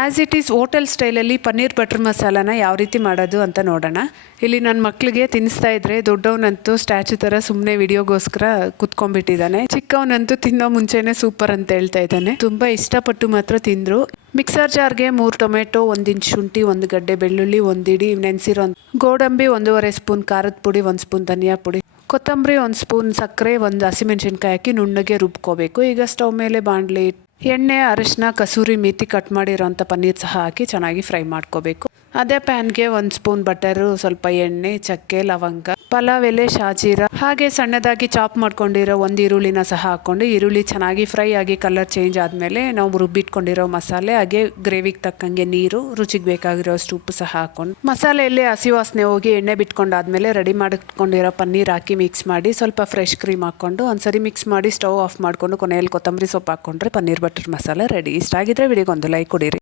As it is hotel ಸ್ಟೈಲಲ್ಲಿ paneer butter ಮಸಾಲಾನ ಯಾವ ರೀತಿ ಮಾಡೋದು ಅಂತ ನೋಡೋಣ. ಇಲ್ಲಿ ನನ್ನ ಮಕ್ಕಳಿಗೆ ತಿನ್ನಿಸ್ತಾ ಇದ್ರೆ ದೊಡ್ಡವನಂತೂ ಸ್ಟ್ಯಾಚು ಥರ ಸುಮ್ಮನೆ ವಿಡಿಯೋಗೋಸ್ಕರ ಕುತ್ಕೊಂಡ್ಬಿಟ್ಟಿದ್ದಾನೆ. ಚಿಕ್ಕವನಂತೂ ತಿನ್ನೋ ಮುಂಚೆನೇ ಸೂಪರ್ ಅಂತ ಹೇಳ್ತಾ ಇದ್ದಾನೆ. ತುಂಬ ಇಷ್ಟಪಟ್ಟು ಮಾತ್ರ ತಿಂದರು. ಮಿಕ್ಸರ್ ಜಾರ್ಗೆ 3 ಟೊಮೆಟೊ, 1 ಇಂಚ್ ಶುಂಠಿ, 1 ಗಡ್ಡೆ ಬೆಳ್ಳುಳ್ಳಿ, 1 ಇಡೀ ನೆನೆಸಿರೋ ಗೋಡಂಬಿ, 1.5 ಸ್ಪೂನ್ ಖಾರದ ಪುಡಿ, 1 ಸ್ಪೂನ್ ಧನಿಯಾ ಪುಡಿ, ಕೊತ್ತಂಬರಿ, 1 ಸ್ಪೂನ್ ಸಕ್ಕರೆ, 1 ಹಸಿಮೆಣಸಿನ್ಕಾಯಿ ಹಾಕಿ ನುಣ್ಣಗೆ ರುಬ್ಕೋಬೇಕು. ಈಗ ಸ್ಟವ್ ಮೇಲೆ ಬಾಣಲಿ, ಎಣ್ಣೆ, ಅರಿಶಿನ, ಕಸೂರಿ ಮೇಥಿ, ಕಟ್ ಮಾಡಿರೋಂಥ ಪನ್ನೀರ್ ಸಹ ಹಾಕಿ ಚೆನ್ನಾಗಿ ಫ್ರೈ ಮಾಡ್ಕೋಬೇಕು. ಅದೇ ಪ್ಯಾನ್ಗೆ 1 ಸ್ಪೂನ್ ಬಟರು, ಸ್ವಲ್ಪ ಎಣ್ಣೆ, ಚಕ್ಕೆ, ಲವಂಗ, ಪಲಾವ್ ಎಲೆ, ಶಾಜೀರ, ಹಾಗೆ ಸಣ್ಣದಾಗಿ ಚಾಪ್ ಮಾಡ್ಕೊಂಡಿರೋ 1 ಈರುಳ್ಳಿನ ಸಹ ಹಾಕ್ಕೊಂಡು ಈರುಳ್ಳಿ ಚೆನ್ನಾಗಿ ಫ್ರೈ ಆಗಿ ಕಲರ್ ಚೇಂಜ್ ಆದಮೇಲೆ ನಾವು ರುಬ್ಬಿಟ್ಕೊಂಡಿರೋ ಮಸಾಲೆ, ಹಾಗೆ ಗ್ರೇವಿಗೆ ತಕ್ಕಂಗೆ ನೀರು, ರುಚಿಗೆ ಬೇಕಾಗಿರೋಷ್ಟು ಉಪ್ಪು ಸಹ ಹಾಕ್ಕೊಂಡು ಮಸಾಲೆಯಲ್ಲಿ ಹಸಿ ವಾಸನೆ ಹೋಗಿ ಎಣ್ಣೆ ಬಿಟ್ಕೊಂಡಾದ್ಮೇಲೆ ರೆಡಿ ಮಾಡಿಟ್ಕೊಂಡಿರೋ ಪನ್ನೀರ್ ಹಾಕಿ ಮಿಕ್ಸ್ ಮಾಡಿ ಸ್ವಲ್ಪ ಫ್ರೆಶ್ ಕ್ರೀಮ್ ಹಾಕ್ಕೊಂಡು ಒಂದ್ಸರಿ ಮಿಕ್ಸ್ ಮಾಡಿ ಸ್ಟವ್ ಆಫ್ ಮಾಡಿಕೊಂಡು ಕೊನೆಯಲ್ಲಿ ಕೊತ್ತಂಬರಿ ಸೊಪ್ಪು ಹಾಕ್ಕೊಂಡ್ರೆ ಪನ್ನೀರ್ ಬಟರ್ ಮಸಾಲ ರೆಡಿ. ಇಷ್ಟ ಆಗಿದ್ರೆ ವಿಡಿಯೋಗೆ ಒಂದು ಲೈಕ್ ಕೊಡಿರಿ.